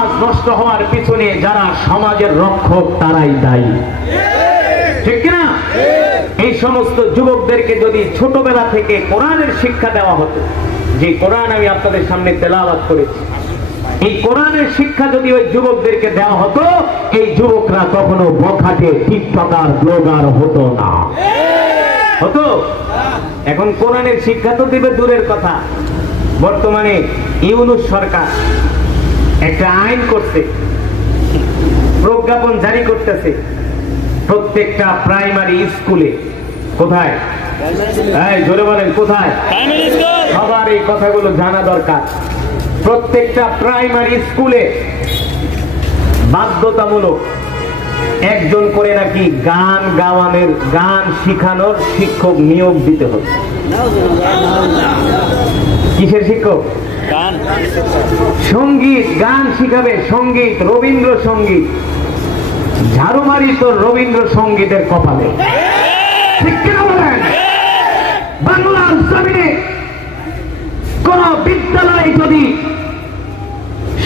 সমাজ নষ্ট হওয়ার পিছনে যারা সমাজের রক্ষক তারাই দায়ী, ঠিক কিনা? এই সমস্ত যুবকদেরকে যদি ছোটবেলা থেকে কোরআনের শিক্ষা দেওয়া হতো, যে কোরআন আমি আপনাদের সামনে তেলাওয়াত করেছি, এই কোরআনের শিক্ষা যদি ওই যুবকদেরকে দেওয়া হতো, এই যুবকরা কখনো বখাটে টিকটকার ব্লগার হতো না। হতো? এখন কোরআনের শিক্ষা তো দিবে দূরের কথা, বর্তমানে ইউনূস সরকার একটা আইন করছে, প্রজ্ঞাপন জারি করতেছে, প্রত্যেকটা প্রাইমারি স্কুলে, কোথায়? জোরে বলেন কোথায়? সবার এই কথাগুলো জানা দরকার। প্রত্যেকটা প্রাইমারি স্কুলে বাধ্যতামূলক একজন করে নাকি গান গাওয়ানোর, গান শিখানোর শিক্ষক নিয়োগ দিতে হবে। কিসের শিক্ষক? সঙ্গীত, গান শিখাবে, সঙ্গীত, রবীন্দ্রসঙ্গীত। ঝাড়ুমারি তো রবীন্দ্রসঙ্গীতের কপালে, ঠিক কিনা বলেন? বাংলার জমিনে কোন বিদ্যালয়ে যদি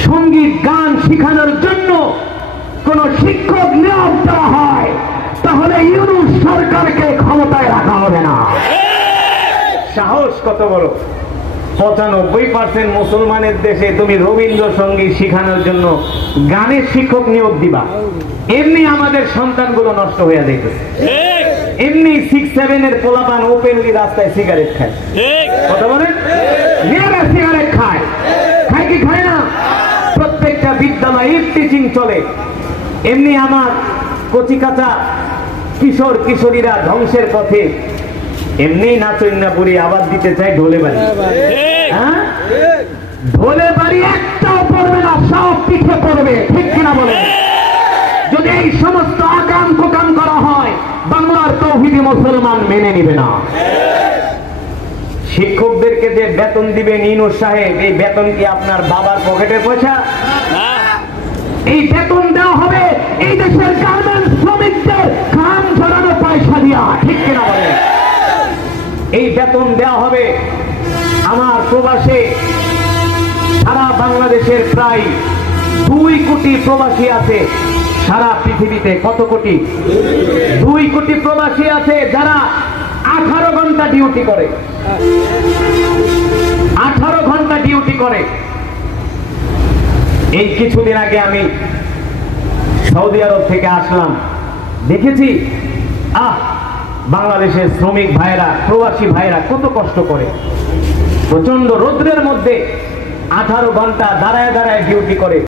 সঙ্গীত গান শিখানোর জন্য কোন শিক্ষক নিয়োগ দেওয়া হয়, তাহলে ইউনূস সরকারকে ক্ষমতায় রাখা হবে না। সাহস কত বড়! 95% মুসলমানের দেশে তুমি রবীন্দ্রসঙ্গীত শিখানোর জন্য গানের শিক্ষক নিয়োগ দিবা। এমনি আমাদের সন্তানগুলো নষ্ট হয়ে যাইতেছে। এমনি 6-7 এর পোলাপান ওপেনলি রাস্তায় সিগারেট খায়, কথা বলেন? মেয়েরা সিগারেট খায়, খায় কি খায় না? প্রত্যেকটা বিদ্যালয়ে টিচিং চলে। এমনি আমার কচিকাঁচা কিশোর কিশোরীরা ধ্বংসের পথে, এমনি নাচন্না বুড়ি আবার দিতে চাই ঢোলে বাড়ি। হ্যাঁ, ঢোলে বাড়ি একটাও পড়বে না, সব পিঠে পড়বে, ঠিক কিনা বলে? যদি এই সমস্ত আকাম কুকাম করা হয়, বাংলার তৌহিদি মুসলমান মেনে নিবে না। শিক্ষকদেরকে যে বেতন দিবেন ইউনূস সাহেব, এই বেতন কি আপনার বাবার পকেটের পয়সা? এই বেতন দেওয়া হবে এই দেশের গার্মেন্টস শ্রমিকদের ঘাম ঝরানো পয়সা দিয়া, ঠিক কিনা বলে? এই বেতন দেওয়া হবে আমার প্রবাসে, সারা বাংলাদেশের প্রায় 2 কোটি প্রবাসী আছে সারা পৃথিবীতে। কত কোটি? 2 কোটি প্রবাসী আছে যারা 18 ঘন্টা ডিউটি করে, 18 ঘন্টা ডিউটি করে। এই কিছুদিন আগে আমি সৌদি আরব থেকে আসলাম, দেখেছি বাংলাদেশের শ্রমিক ভাইরা, প্রবাসী ভাইরা কত কষ্ট করে, প্রচন্ড রোদ্রের মধ্যে 18 ঘন্টা দাঁড়ায় দাঁড়ায় ডিউটি করে।